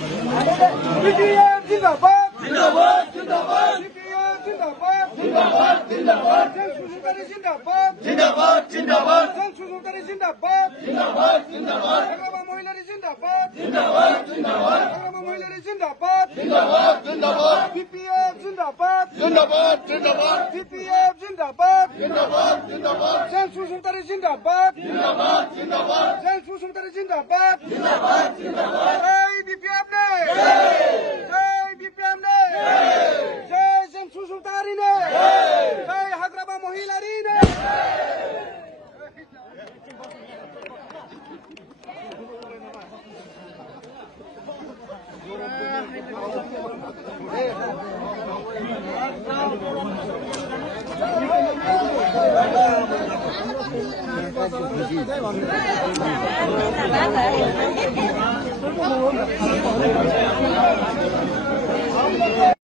BPM जिंदाबाद जिंदाबाद जिंदाबाद BPM जिंदाबाद जिंदाबाद जिंदाबाद संशोधनकारी जिंदाबाद जिंदाबाद जिंदाबाद संशोधनकारी जिंदाबाद जिंदाबाद जिंदाबाद हाग्रामा महिलारी जिंदाबाद जिंदाबाद जिंदाबाद हाग्रामा महिलारी जिंदाबाद जिंदाबाद जिंदाबाद BPM जिंदाबाद जिंदाबाद जिंदाबाद BPM जिंदाबाद जिंदाबाद जिंदाबाद संशोधनकारी जिंदाबाद जिंदाबाद जिंदाबाद संशोधनकारी जिंदाबाद जिंदाबाद जिंदाबाद जय BPM ने जय BPM ने जय संशोधनकारी ने जय हाग्रामा महिलारी ने Bye-bye.